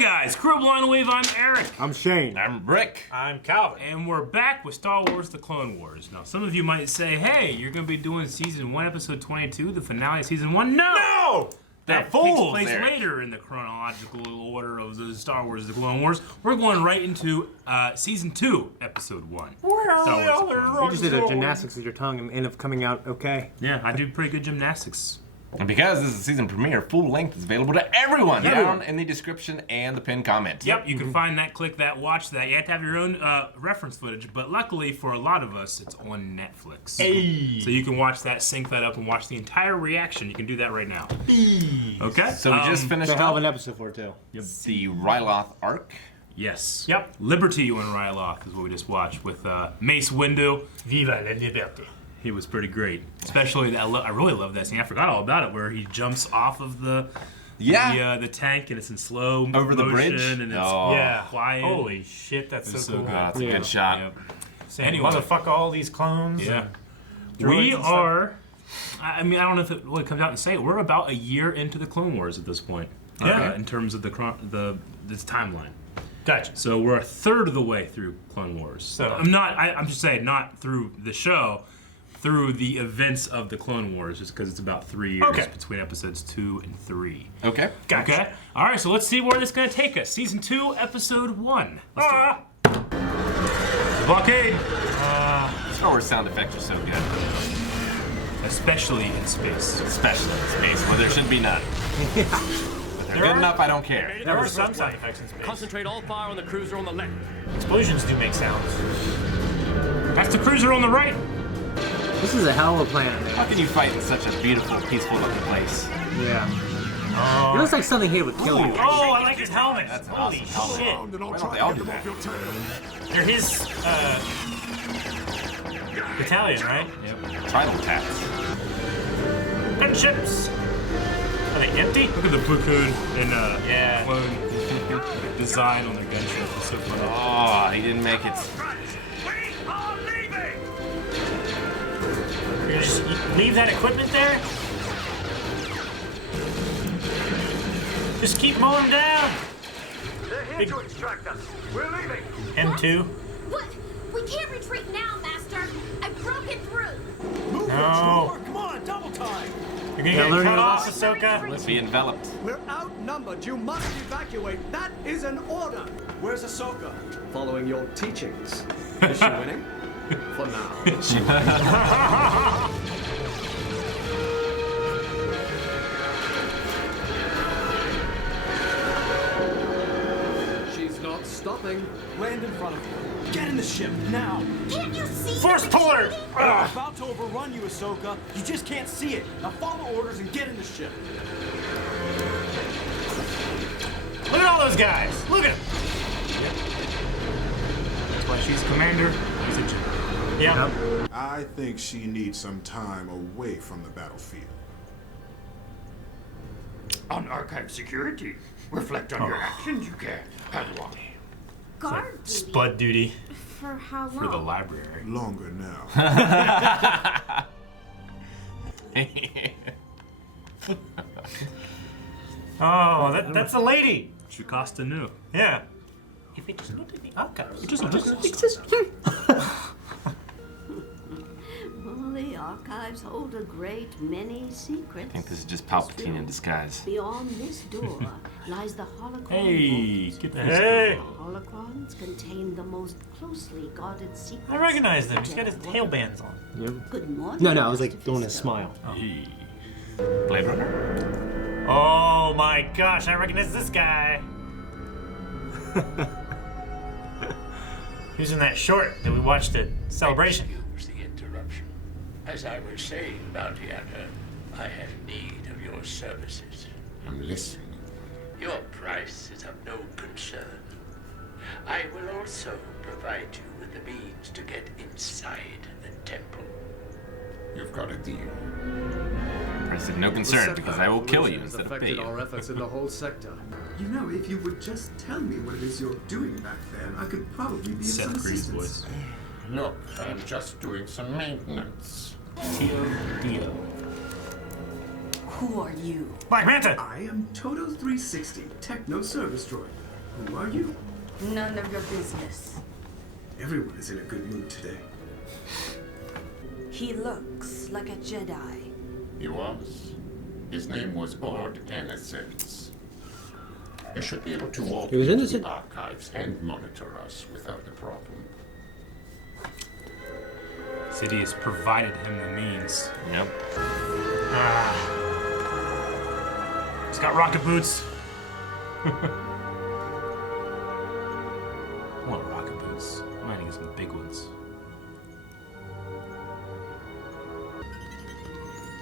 guys, Crew Blind Wave, I'm Eric. I'm Shane. I'm Rick. I'm Calvin. And we're back with Star Wars The Clone Wars. Now, some of you might say, hey, you're going to be doing Season 1, Episode 22, the finale of Season 1. No! That takes place later in the chronological order of the Star Wars The Clone Wars. We're going right into Season 2, Episode 1. Where are the other? You just did a gymnastics with your tongue and ended up coming out okay. Yeah, I do pretty good gymnastics. And because this is a season premiere, full length is available to everyone down in the description and the pinned comment. Yep, you can find that, click that, watch that. You have to have your own reference footage, but luckily for a lot of us, it's on Netflix. Hey. So you can watch that, sync that up, and watch the entire reaction. You can do that right now. Okay? So we just finished It's a hell of up an episode for it too. the Ryloth arc. Yes. Yep. Liberty on Ryloth is what we just watched with Mace Windu. Viva la liberté. He was pretty great. Especially, I really love that scene. I forgot all about it, where he jumps off of the tank and it's in slow Over the motion bridge? and it's quiet. Holy shit, that's so cool. That's a good shot. Yep. Anyway, motherfuck all these clones. Yeah. and We droids and are, I mean, I don't know if it really comes out and say it. We're about a year into the Clone Wars at this point. Yeah. In terms of this timeline. Gotcha. So we're a third of the way through Clone Wars. So I'm just saying, not through the show, through the events of the Clone Wars, just because it's about 3 years between episodes 2 and 3. Okay. Gotcha. Okay? All right, so let's see where this is going to take us. Season 2, Episode 1. Let's do it. The blockade. Star Wars sound effects are so good. Especially in space. Especially in space, where there should be none. But they're good enough, I don't care. There are some sound effects in space. Concentrate all fire on the cruiser on the left. Explosions do make sounds. That's the cruiser on the right. This is a hell of a planet, How man. can you fight in such a beautiful, peaceful looking place? Yeah. It looks like something here would kill you. Oh, I like his helmet. That's an Holy awesome shit. helmet. Why don't they all do that? They're his battalion, right? Yep. Tridal attacks. Gunships. Are they empty? Look at the platoon and clone design on their gunship. It's so funny. Oh, he didn't make it. You're gonna just leave that equipment there? Just keep mowing them down. They're here to extract us. We're leaving. M2. What? We can't retreat now, Master. I broke it through. No. Come on, double time. You're gonna get cut off, Ahsoka. Let's be enveloped. We're outnumbered. You must evacuate. That is an order. Where's Ahsoka? Following your teachings. Is she winning? For now. She's not stopping. Land in front of you. Get in the ship now. Can't you see? Force puller. We're about to overrun you, Ahsoka. You just can't see it. Now follow orders and get in the ship. Look at all those guys. Look at them. That's why she's commander. He's a general. Yeah. I think she needs some time away from the battlefield. On archive security. Reflect on your actions, you can. Padawan. Guard duty? Spud duty. For how long? For the library. Longer now. Oh, that's a lady. Shikasta knew. Yeah. If it is not in the archives. Well, the archives hold a great many secrets. I think this is just Palpatine in disguise. Beyond this door lies the Holocron Hey, vault. get the Hey. Holocrons contain the most closely guarded secrets. I recognize him. He's got his tail bands on. Good morning. No, I was like Master doing a Fisto. smile. Hey. Blade Runner. Oh my gosh, I recognize this guy. Who's in that short that we watched at Celebration? Excuse the interruption. As I was saying, Bounty Hunter, I have need of your services. I'm listening. Your price is of no concern. I will also provide you with the means to get inside the temple. You've got a deal. Price of no concern, because I will kill you instead of pay you. our efforts in the whole sector. You know, if you would just tell me what it is you're doing back there, I could probably be of some Seth Green's assistance. voice. Look, I'm just doing some maintenance. Dio. Who are you? Black Manta! I am Toto 360, Techno Service Droid. Who are you? None of your business. Everyone is in a good mood today. He looks like a Jedi. He was. His name was Ord Innocence. You should be able to walk He was into innocent. the archives and monitor us without a problem. Sidious provided him the means. Yep. He's got rocket boots. What rocket boots? I might need some big ones.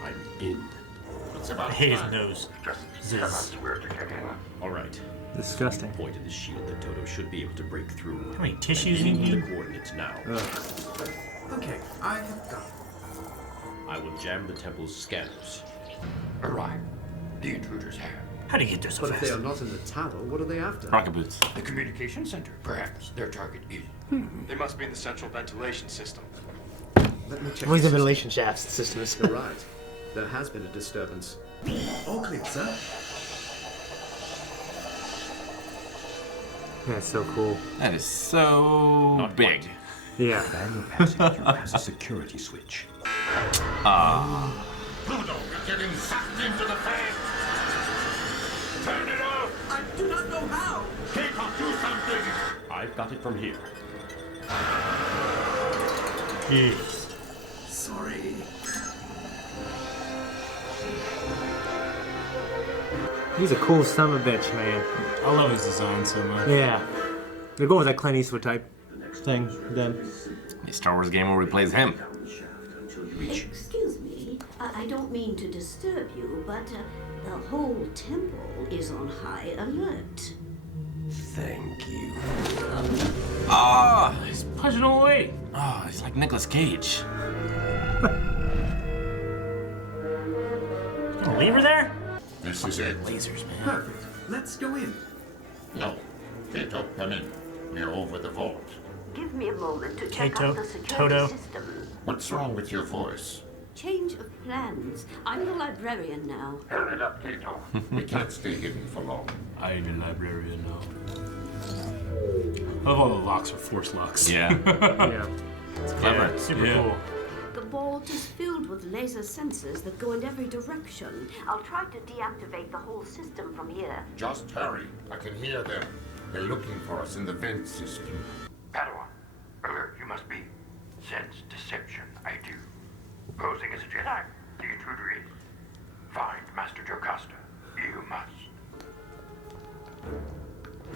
I'm in. It's about I hate his time. nose. Just Ziz. tell us where to get in. All right. Disgusting. Point of the shield that Toto should be able to break through. How many tissues I you need the need? coordinates now. Okay, I have got it. I will jam the temple's scanners. Arrive. The intruders have. How do you get there so But if they fast? are not in the tower, what are they after? Rocket boots. The communication center. Perhaps their target is. They must be in the central ventilation system. Let me check. Where's the the ventilation shaft system? You're right. There has been a disturbance. All clear, sir. That's so cool. That is so Not big. quite. Yeah. Ban your passing through past a security switch. Pluto, you're getting sucked into the fan. Turn it off. I do not know how. Keiko, do something. I've got it from here. Jeez. Sorry. He's a cool son of a bitch, man. I love his design so much. Yeah. They're going with that Clint Eastwood type thing. Then. A Star Wars game where he plays him. Excuse me, I don't mean to disturb you, but the whole temple is on high alert. Thank you. Ah! He's punching away. Oh, he's like Nicolas Cage. Gonna leave her there? This is it. Lasers, man. Perfect. Let's go in. No. Keiko, come in. We're over the vault. Give me a moment to check Kato, out the security Toto. system. What's wrong with your voice? Change of plans. I'm the librarian now. Hurry it up, Keiko. We can't stay hidden for long. I'm a librarian now. I love all the locks are force locks. Yeah. Yeah. It's clever. Super Yeah. cool. The vault is filled with laser sensors that go in every direction. I'll try to deactivate the whole system from here. Just hurry. I can hear them. They're looking for us in the vent system. Padawan, alert, you must be. Sense deception, I do. Posing as a Jedi, the intruder is. Find Master Jocasta. You must.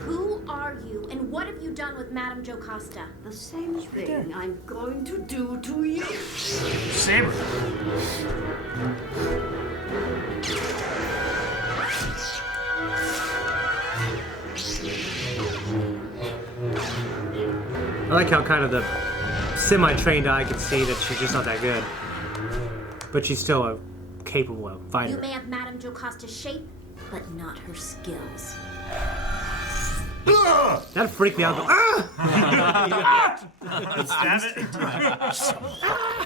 Who are you, and what have you done with Madame Jocasta? The same thing I'm going to do to you. Saber. I like how kind of the semi-trained eye can see that she's just not that good. But she's still a capable You fighter. may have Madame Jocasta's shape, but not her skills. That freaked me out. Stab it.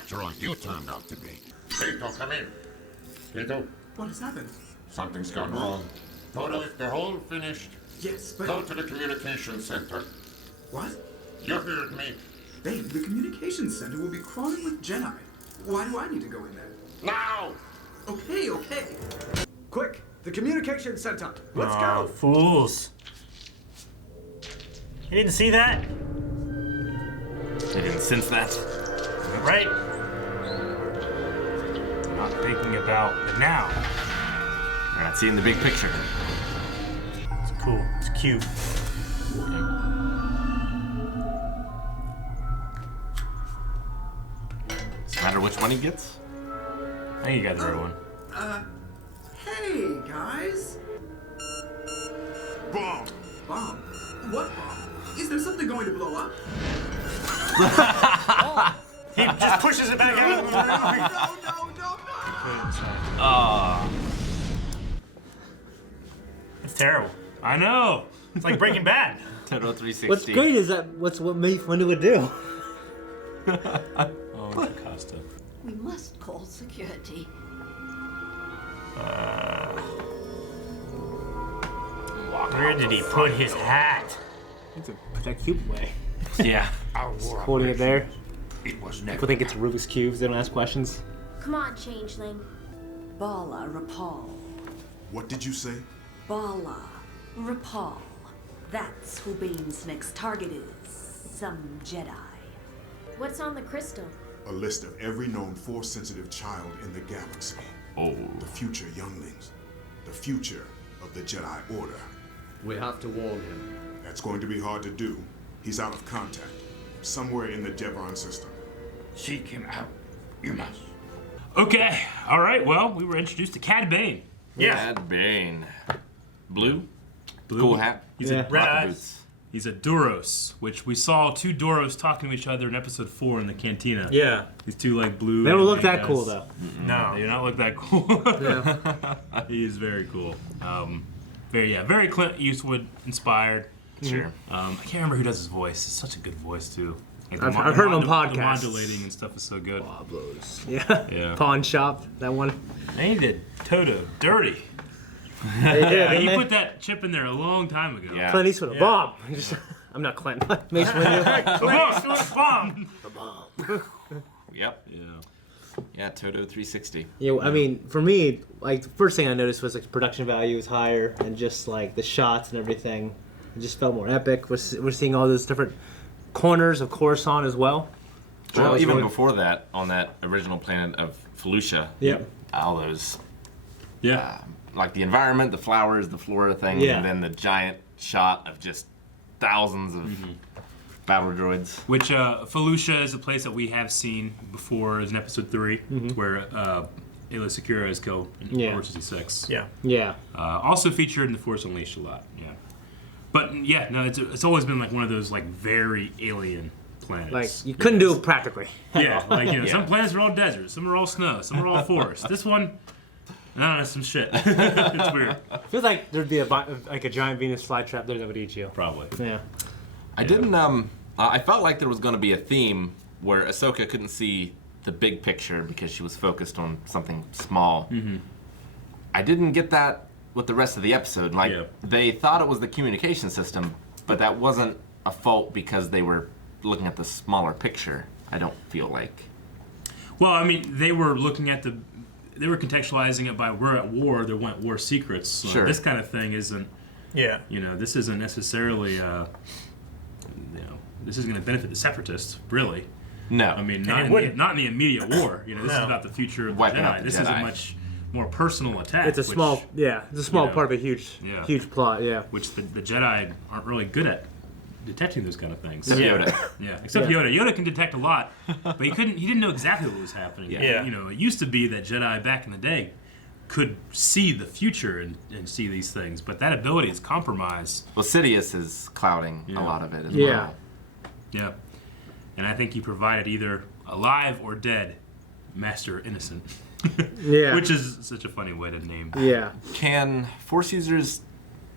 Droid, you turned out to be. Keiko, come in. Keiko, What has happened? something's gone wrong. Toto, is the hole finished? Yes, but... Go to the communication center. What? You heard me. Babe, the communications center will be crawling with Jedi. Why do I need to go in there? Now! Okay, okay. Quick, the communication center. Let's Oh, go. fools. You didn't see that? They didn't sense that. Right? Not thinking about the now. They're not seeing the big picture. It's cool. It's cute. Does it matter which one he gets? I think you got the right one. Hey, guys. Bomb! Bomb? What bomb? Is there something going to blow up? He just pushes it back out. Ah. It's terrible. I know. It's like Breaking Bad. Toto 360. What's great is that what Mace would do. Oh, Jocasta. We must call security. Where did he put his hat? It's put that cube away. Yeah. Holding it there. It was never. People think it's Rubik's cubes. They don't ask questions. Come on, changeling. Bala Rapal. What did you say? Bala Rapal. That's who Bane's next target is. Some Jedi. What's on the crystal? A list of every known Force-sensitive child in the galaxy. Oh. The future younglings. The future of the Jedi Order. We have to warn him. That's going to be hard to do. He's out of contact. Somewhere in the Devon system. Seek him out. You must. Okay, all right. Well, we were introduced to Cad Bane. Cad Bane. Blue. Cool hat. He's red eyes. Boots. He's a Duros, which we saw two Duros talking to each other in episode 4 in the cantina. Yeah. These two like blue. They don't look that guys. cool though. No, they do not look that cool. Yeah. He is very cool. Very Clint Eastwood inspired. Sure. I can't remember who does his voice. It's such a good voice too. Like I've heard him on the podcasts. modulating and stuff is so good. Yeah. Pawn shop. That one. They did Toto dirty. They did. Yeah, didn't you they? put that chip in there a long time ago. Yeah. Clint Eastwood, a bomb. I'm not Clint. Mace Windu. Clint Eastwood bomb. Yep. Yeah. Yeah, Toto 360. Yeah, I mean, for me, like the first thing I noticed was like production value was higher, and just like the shots and everything, it just felt more epic. We're seeing all those different corners of Coruscant as well. Well, even before that, on that original planet of Felucia, Yep. all those, Yeah. like the environment, the flowers, the flora thing, Yeah. and then the giant shot of just thousands of battle droids. Which Felucia is a place that we have seen before in episode 3, where Aayla Secura is killed in Yeah. Order 66. Yeah. Yeah. Also featured in The Force Unleashed a lot. Yeah. But yeah, no, it's always been like one of those like very alien planets. Like you couldn't do it practically. Yeah, like you know, Yeah. some planets are all desert, some are all snow, some are all forest. This one, no, some shit. It's weird. Feels like there'd be a giant Venus flytrap there that would eat you. Probably. Yeah. I didn't. I felt like there was going to be a theme where Ahsoka couldn't see the big picture because she was focused on something small. I didn't get that with the rest of the episode. Like they thought it was the communication system, but that wasn't a fault because they were looking at the smaller picture. I don't feel like. Well, I mean, they were looking at they were contextualizing it by we're at war. There went war secrets. So Sure. This kind of thing isn't. Yeah. You know, this isn't necessarily. This isn't going to benefit the Separatists, really. No. I mean, And not in the immediate war. You know, this is about the future of the Wiping out Jedi. the This is a Jedi. much more personal attack. It's a small, it's a small you know, part of a huge plot. Yeah. Which the Jedi aren't really good at detecting those kind of things. Except Yoda. Yeah, except Yoda. Yoda can detect a lot, but he didn't know exactly what was happening. Yeah. You know, it used to be that Jedi back in the day could see the future and see these things, but that ability is compromised. Well, Sidious is clouding a lot of it as Yeah. well. Yeah. And I think he provided either alive or dead, Master Innocent. Yeah. Which is such a funny way to name. Yeah. Can Force users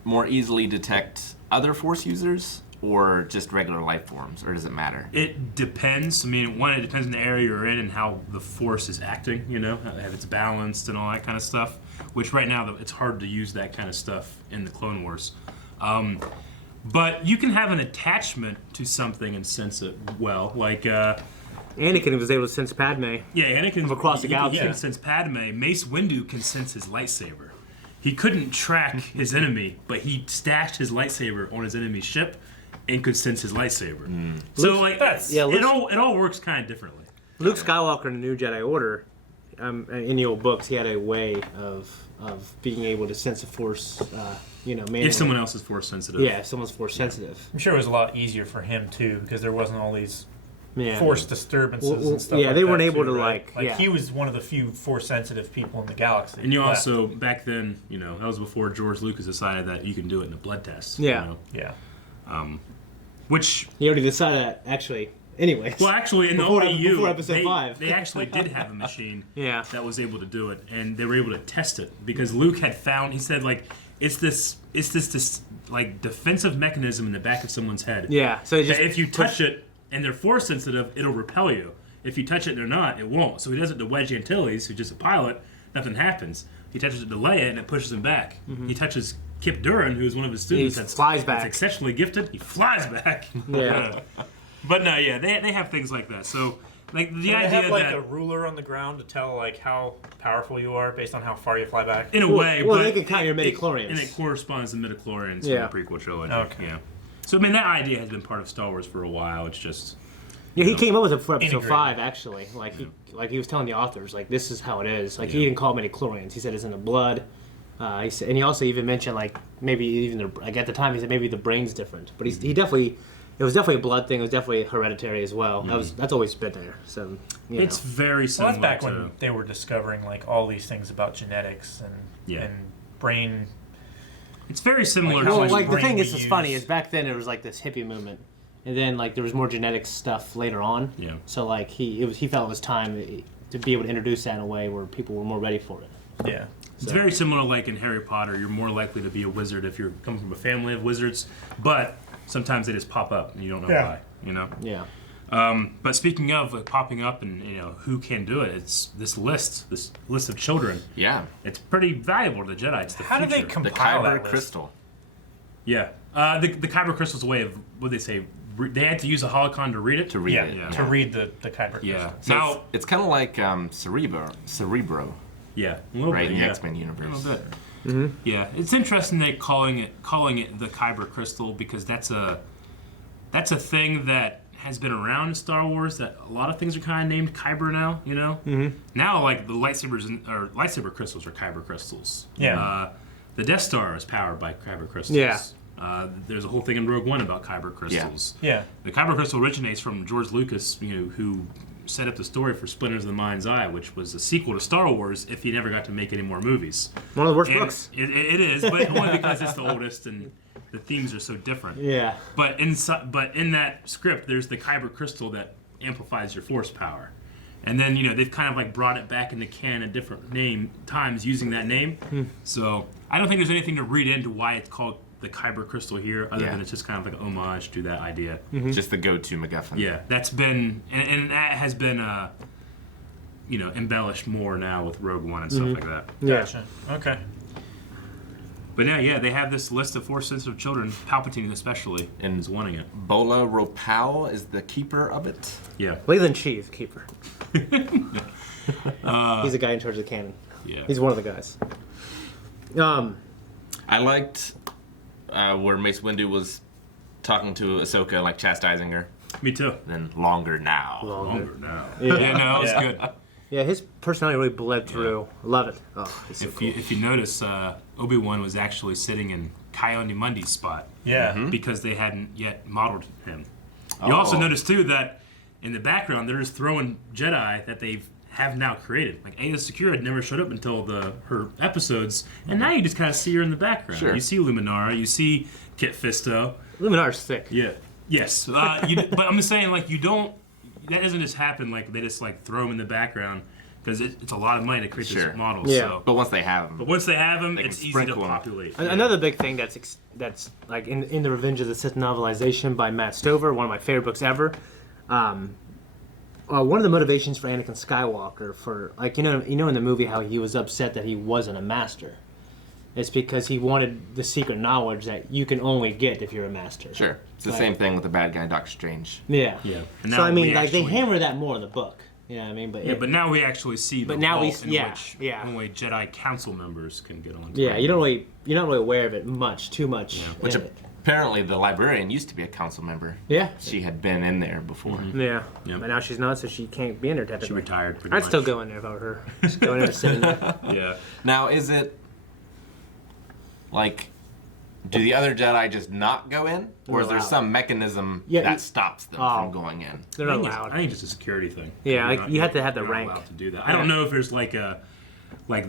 more easily detect other Force users or just regular life forms, or does it matter? It depends. I mean, one, it depends on the area you're in and how the Force is acting, you know, if it's balanced and all that kind of stuff, which right now, it's hard to use that kind of stuff in the Clone Wars. But you can have an attachment to something and sense it well, like... Anakin was able to sense Padme. Yeah, Anakin from across the galaxy. He can sense Padme. Mace Windu can sense his lightsaber. He couldn't track his enemy, but he stashed his lightsaber on his enemy's ship and could sense his lightsaber. So like it all works kind of differently. Luke Skywalker in the New Jedi Order, in the old books, he had a way of being able to sense the Force. Manually. If someone else is Force sensitive. Yeah, if someone's Force sensitive. I'm sure it was a lot easier for him too because there wasn't all these Force disturbances and stuff. Yeah, like they that weren't able too, to right? like. He was one of the few Force sensitive people in the galaxy. And you also back then, that was before George Lucas decided that you can do it in a blood test. Yeah. Yeah. Which he already decided that actually. Anyway. Well, actually, in the OEU, before episode 5, they actually did have a machine that was able to do it, and they were able to test it because Luke had found. He said like it's this like defensive mechanism in the back of someone's head. Yeah. So that if you touch it and they're Force sensitive, it'll repel you. If you touch it and they're not, it won't. So he does it to Wedge Antilles, who's just a pilot. Nothing happens. He touches it to Leia, and it pushes him back. He touches Kip Duran, who's one of his students, flies back. That's exceptionally gifted. He flies back. Yeah. But no, yeah, they have things like that. So, like the Do they idea have like that a ruler on the ground to tell like how powerful you are based on how far you fly back. in a way, well, but they can count your midichlorians. and it corresponds to midichlorians Yeah. from the prequel trilogy. Okay. Yeah. So I mean, that idea has been part of Star Wars for a while. It's just Yeah, he came up with it for episode Integrated. 5, actually. Like he was telling the authors, like, this is how it is. Like, he didn't call it midichlorians. He said it's in the blood. He said, and he also even mentioned, like, maybe even like at the time he said maybe the brain's different. But he definitely, it was definitely a blood thing. It was definitely hereditary as well. That's always been there. So it's very similar. Well, that's back to, when they were discovering like all these things about genetics and brain. It's very similar. Well, to like the thing we is, funny is back then it was like this hippie movement, and then like there was more genetic stuff later on. Yeah. So like he felt it was time to be able to introduce that in a way where people were more ready for it. Yeah. It's very similar, like in Harry Potter. You're more likely to be a wizard if you're coming from a family of wizards, but sometimes they just pop up and you don't know why. You know. Yeah. But speaking of like, popping up and who can do it, it's this list of children. Yeah. It's pretty valuable to the Jedi. It's the How do future. they compile The Kyber that list? crystal. Yeah. The Kyber crystal's a way of what they say. They had to use a holocron to read it. To read Yeah, it. Yeah. to read the Kyber Yeah. crystal. So Now, it's kind of like Cerebro, yeah, a little right, bit, in the yeah. X-Men universe. A little bit. Yeah, it's interesting they calling it the Kyber crystal because that's a thing that has been around in Star Wars. That a lot of things are kind of named Kyber now. You know. Mm-hmm. Now, like the lightsaber crystals are Kyber crystals. Yeah. The Death Star is powered by Kyber crystals. Yeah. There's a whole thing in Rogue One about Kyber crystals. Yeah. The Kyber crystal originates from George Lucas, who set up the story for Splinters of the Mind's Eye, which was a sequel to Star Wars if he never got to make any more movies. One of the worst And books. It is, but only because it's the oldest and the themes are so different. Yeah. But in that script, there's the Kyber crystal that amplifies your force power. And then, they've kind of like brought it back into canon at different times using that name. So I don't think there's anything to read into why it's called the Kyber crystal here, other than it's just kind of like an homage to that idea. Just the go-to MacGuffin. Yeah, that's been, and that has been, embellished more now with Rogue One and stuff like that. Yeah. Gotcha. Okay. But yeah, they have this list of Force-sensitive children, Palpatine especially, and is wanting it. Bola Ropal is the keeper of it. Yeah. Leland Chief, keeper. He's the guy in charge of the cannon. Yeah. He's one of the guys. I liked where Mace Windu was talking to Ahsoka, like chastising her. Me too. Then longer now. Longer now. Yeah. Yeah, no, it was good. Yeah, his personality really bled through. Love it. Oh, he's so If cool. you notice, Obi-Wan was actually sitting in Ki-Adi-Mundi's spot. Yeah. Because they hadn't yet modeled him. You also notice too that in the background they're just throwing Jedi that they have now created. Like Aayla Secura had never showed up until her episodes, and now you just kind of see her in the background. Sure. You see Luminara, you see Kit Fisto. Luminara's thick. Yeah. Yes. But I'm just saying, like, you don't. That doesn't just happen. Like they just like throw them in the background because it's a lot of money to create these models. Yeah. So. But once they have them. But once they have them, They can it's easy to sprinkle 'em. populate. Another big thing that's like in the Revenge of the Sith novelization by Matt Stover, one of my favorite books ever. One of the motivations for Anakin Skywalker for in the movie how he was upset that he wasn't a master. It's because he wanted the secret knowledge that you can only get if you're a master. Sure. It's the same thing with the bad guy, Doctor Strange. Yeah. Yeah. So I mean, like they hammer that more in the book. You know what I mean? But but now we actually see the But now we- vault in yeah, which yeah. only Jedi Council members can get on. yeah, you're not really aware of it too much. Which apparently the librarian used to be a council member. Yeah. She had been in there before. Yeah. But now she's not, so she can't be in there technically. She retired. I'd still go in there if I were her. Just go in there and sit in there. Yeah. Now, is it like, do the other Jedi just not go in, or is there allowed. some mechanism Yeah, that stops them from going in? They're not allowed. I think it's a security thing. Yeah, You're like, you have to have the you're not rank. allowed to do that. I don't know if there's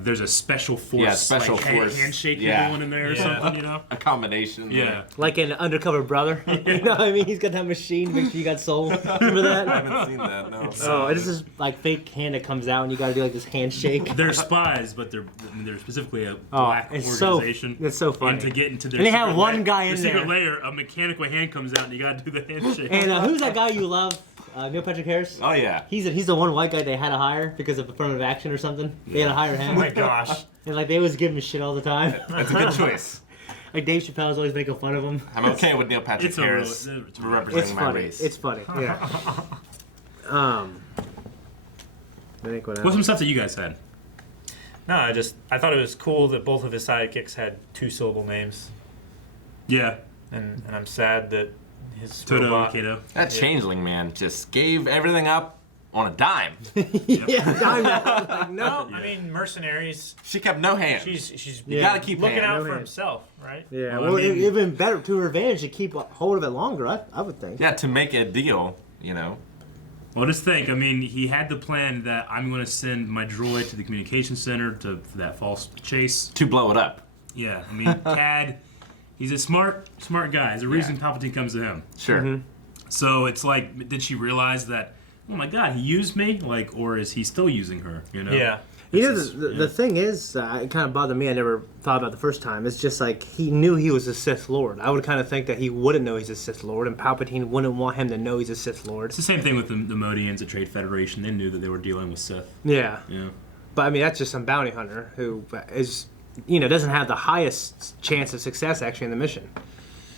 there's a special force, Yeah, special like, force. handshake Yeah. you're doing in there or something, A combination. Yeah. Like an Undercover Brother. You know what I mean? He's got that machine, make sure you got soul. Remember that? I haven't seen that, no. Oh, it's this like fake hand that comes out and you gotta do like this handshake. They're spies, but they're specifically a black organization. It's so funny. And to get into their And they have secret one guy in the secret there. layer, a mechanical hand comes out and you gotta do the handshake. And who's that guy you love? Neil Patrick Harris? Oh, yeah. He's the one white guy they had to hire because of affirmative action or something. They had to hire him. Oh my gosh. And like they always give him shit all the time. That's a good choice. Like Dave Chappelle's always making fun of him. I'm okay with Neil Patrick Harris representing my race. It's funny. Yeah. I think What's some stuff that you guys had? No, I thought it was cool that both of his sidekicks had 2-syllable names. Yeah. And I'm sad that his Toto robot... Kato. That changeling man just gave everything up on a dime. Yeah, dime now. Like, no. I mean, mercenaries. She kept no hands. She's You gotta keep looking out hand. for himself, right? Yeah, Well, I mean- even better to revenge to keep hold of it longer. I would think. Yeah, to make a deal, you know. Well, just think. I mean, he had the plan that I'm going to send my droid to the communication center for that false chase. To blow it up. Yeah, I mean, Cad, he's a smart guy. There's a reason Palpatine comes to him. Sure. Mm-hmm. So it's like, did she realize that, oh my God, he used me? Like, or is he still using her? You know? Yeah. You know, the thing is, it kind of bothered me. I never thought about it the first time. It's just like he knew he was a Sith Lord. I would kind of think that he wouldn't know he's a Sith Lord, and Palpatine wouldn't want him to know he's a Sith Lord. It's the same thing with the Modians, the Trade Federation. They knew that they were dealing with Sith. Yeah. Yeah. But I mean, that's just some bounty hunter who is, doesn't have the highest chance of success actually in the mission.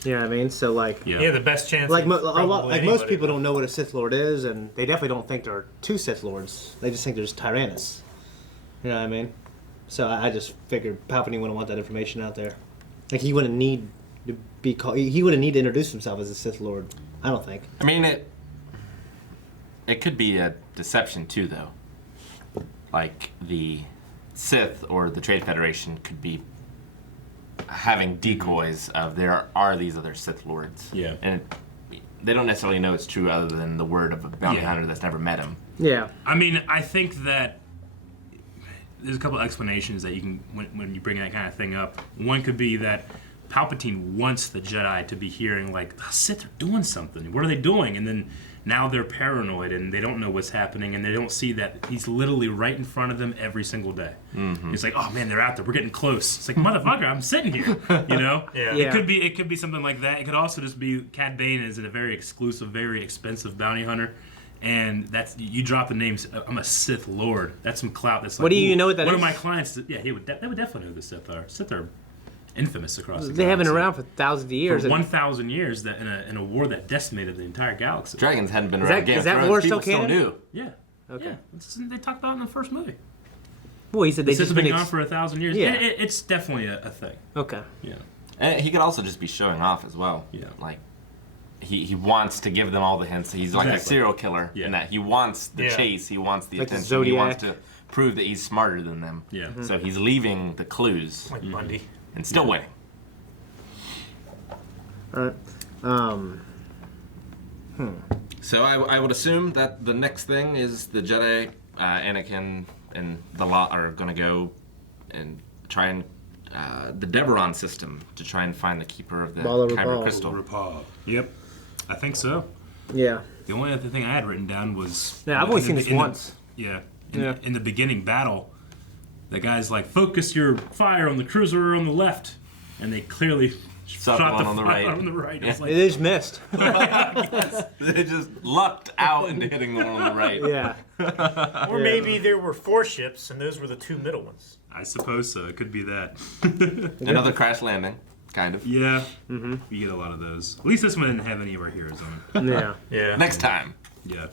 You know what I mean? So like, Yeah, the best chance. like of most people don't know what a Sith Lord is, and they definitely don't think there are two Sith Lords. They just think there's Tyrannus. You know what I mean? So I just figured Palpatine wouldn't want that information out there. Like he wouldn't need to be called. He wouldn't need to introduce himself as a Sith Lord. I don't think. I mean, it could be a deception too, though. Like the Sith or the Trade Federation could be having decoys of there are these other Sith Lords. Yeah. And they don't necessarily know it's true other than the word of a bounty hunter that's never met him. Yeah. I mean, I think that there's a couple of explanations that you can, when you bring that kind of thing up. One could be that Palpatine wants the Jedi to be hearing, like, the Sith are doing something. What are they doing? And then now they're paranoid and they don't know what's happening and they don't see that he's literally right in front of them every single day. Mm-hmm. It's like, oh man, they're out there. We're getting close. It's like, motherfucker, I'm sitting here. You know? Yeah. It could be something like that. It could also just be Cad Bane is a very exclusive, very expensive bounty hunter. And that's, you drop the names. I'm a Sith Lord. That's some clout. That's like, What do you know what that one is? of my clients? Yeah, they would definitely know who the Sith are. Sith are infamous across the They have been galaxy. around for thousands of years. For 1,000 years, that in a war that decimated the entire galaxy. Dragons hadn't been Is around that- Game is of that Thrones. war People still still canon? knew. Yeah. Okay. Yeah. They talked about it in the first movie. Well, he said they This has just been been gone for 1,000 years. Yeah. It's definitely a thing. Okay. Yeah. And he could also just be showing off as well. Yeah. Like, he wants to give them all the hints. He's like a Exactly. serial killer in that he wants the Yeah. chase, he wants the Like the attention, he wants Zodiac. to prove that he's smarter than them. Yeah. So he's leaving the clues Like Bundy. and still winning. All right. So I would assume that the next thing is the Jedi, Anakin, and the lot are going to go and try and the Deveron system to try and find the keeper of the Ball of Kyber Rapal. crystal. Rapal. Yep. I think so. Yeah. The only other thing I had written down was... Yeah, I've only seen this once. In the beginning battle, the guy's like, focus your fire on the cruiser on the left. And they clearly Shot shot the the one on the fire right. on the right. Yeah. It's like, It is missed. They just lucked out into hitting the one on the right. Yeah. Or maybe there were 4 ships and those were the 2 middle ones. I suppose so. It could be that. Another crash landing, kind of. Yeah. Mm-hmm. We get a lot of those. At least this one didn't have any of our heroes on it. Yeah. Yeah. Next time. Yeah.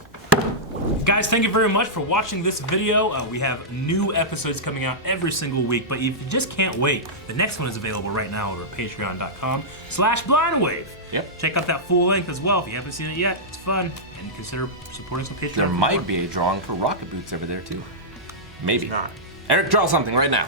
Guys, thank you very much for watching this video. We have new episodes coming out every single week, but if you just can't wait, the next one is available right now over at patreon.com/blindwave. Yep. Check out that full length as well if you haven't seen it yet. It's fun, and consider supporting us on Patreon. There for might more. be a drawing for rocket boots over there, too. Maybe. Not. Eric, draw something right now.